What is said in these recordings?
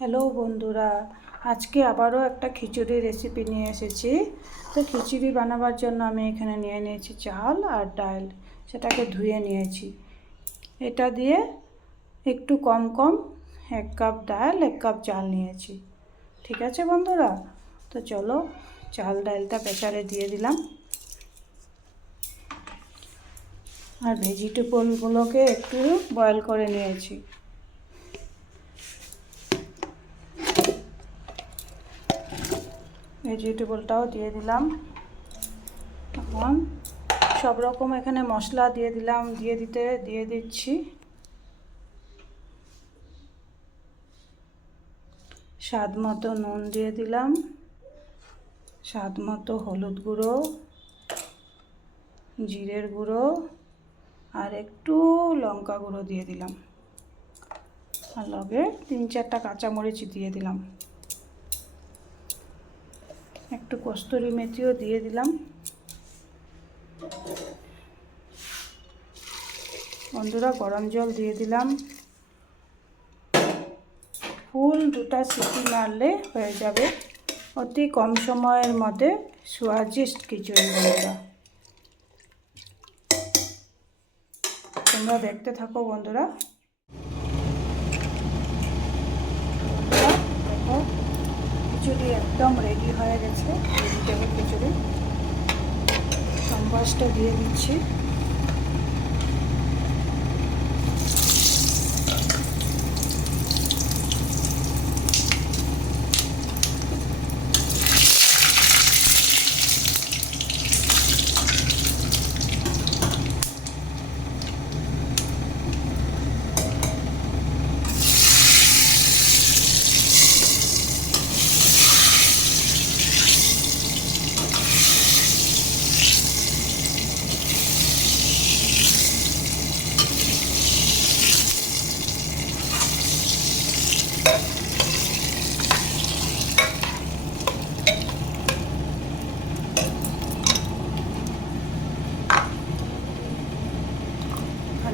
Hello বন্ধুরা, আজকে আবারও একটা খিচুড়ি রেসিপি নিয়ে এসেছি। তো খিচুড়ি বানাবার জন্য আমি এখানে নিয়ে নিয়েছি চাল আর ডাল, সেটাকে ধুয়ে নিয়েছি। এটা দিয়ে একটু কম কম 1 কাপ ডাল 1 কাপ চাল নিয়েছি। ঠিক আছে বন্ধুরা, তো চলো চাল ডালটা প্রেসারে দিয়ে দিলাম। আর ভেজিটেবলগুলোকে একটু বয়েল করে নিয়েছি। ভেজিটেবলটাও দিয়ে দিলাম। এখন সব রকম এখানে মশলা দিয়ে দিলাম, দিয়ে দিচ্ছি স্বাদ মতো নুন দিয়ে দিলাম, স্বাদ মতো হলুদ গুঁড়ো, জিরের গুঁড়ো আর একটু লঙ্কা গুঁড়ো দিয়ে দিলাম। আর লগে 3-4টা কাঁচামরিচ দিয়ে দিলাম, একটু কস্তুরি মেথিও দিয়ে দিলাম। বন্ধুরা, গরম জল দিয়ে দিলাম। ফুল 2টা সিটি মারলে হয়ে যাবে অতি কম সময়ের মধ্যে স্বাদিষ্ট খিচুড়ি। বন্ধুরা, তোমরা দেখতে থাকো। বন্ধুরা দেখো, খিচুড়ি একদম রেডি হয়ে গেছে। ভেজিটেবল খিচুড়ি সম্বাসটা দিয়ে দিচ্ছি।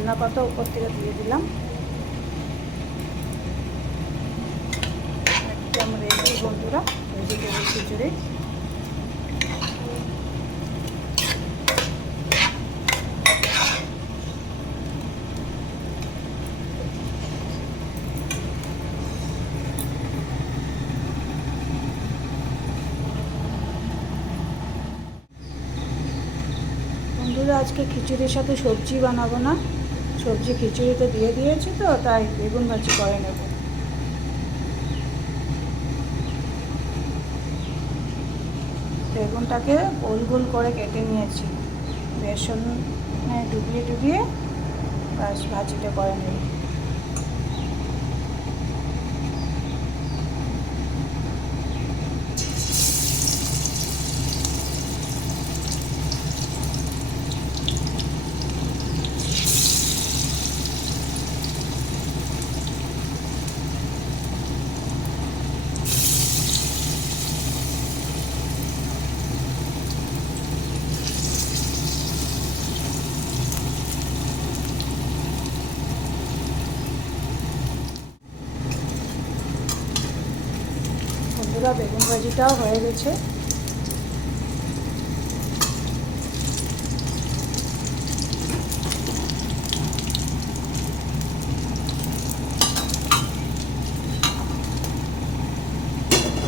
ধনিয়া পাতা উপর থেকে দিয়ে দিলাম। একদম রেডি বন্ধুরা ভেজিটেবল খিচুড়ি। বন্ধুরা, আজকে খিচুড়ির সাথে সবজি বানাবো না, সবজি খিচুড়িতে দিয়ে দিয়েছি, তো তাই বেগুন ভাজি করে নেব। বেগুনটাকে গোল গোল করে কেটে নিয়েছি, বেসন ডুবিয়ে বাস ভাজিটা করে নেব। বন্ধুরা, বেগুন ভাজিটাও হয়ে গেছে।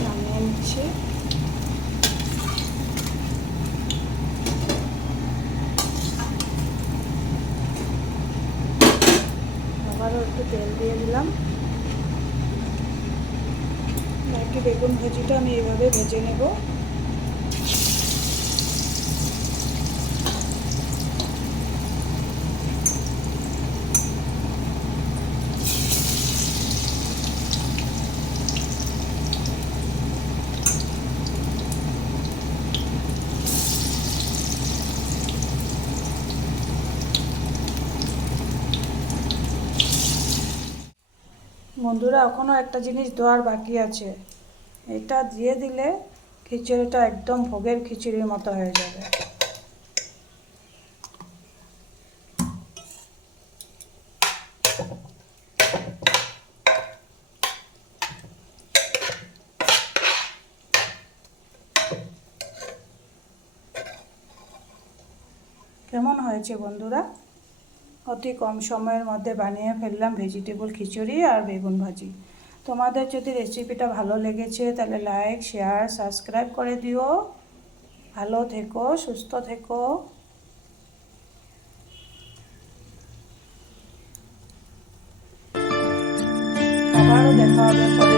নামিয়ে নিচ্ছি। আবারও একটু তেল দিয়ে দিলাম। বাকি বেগুন ভাজিটা আমি এভাবে ভেজে নেব। বন্ধুরা, এখনও একটা জিনিস দেওয়ার বাকি আছে। এটা দিয়ে দিলে খিচুড়িটা একদম ভোগের খিচুড়ির মতো হয়ে যাবে। হয়েছে বন্ধুরা। অতি কম সময়ের মধ্যে বানিয়ে ফেললাম ভেজিটেবল খিচুড়ি আর বেগুন ভাজি। তোমাদের যদি রেসিপিটা ভালো লেগেছে তাহলে লাইক, শেয়ার, সাবস্ক্রাইব করে দিও। ভালো থেকো, সুস্থ থেকো। আবারও দেখা হবে পরে।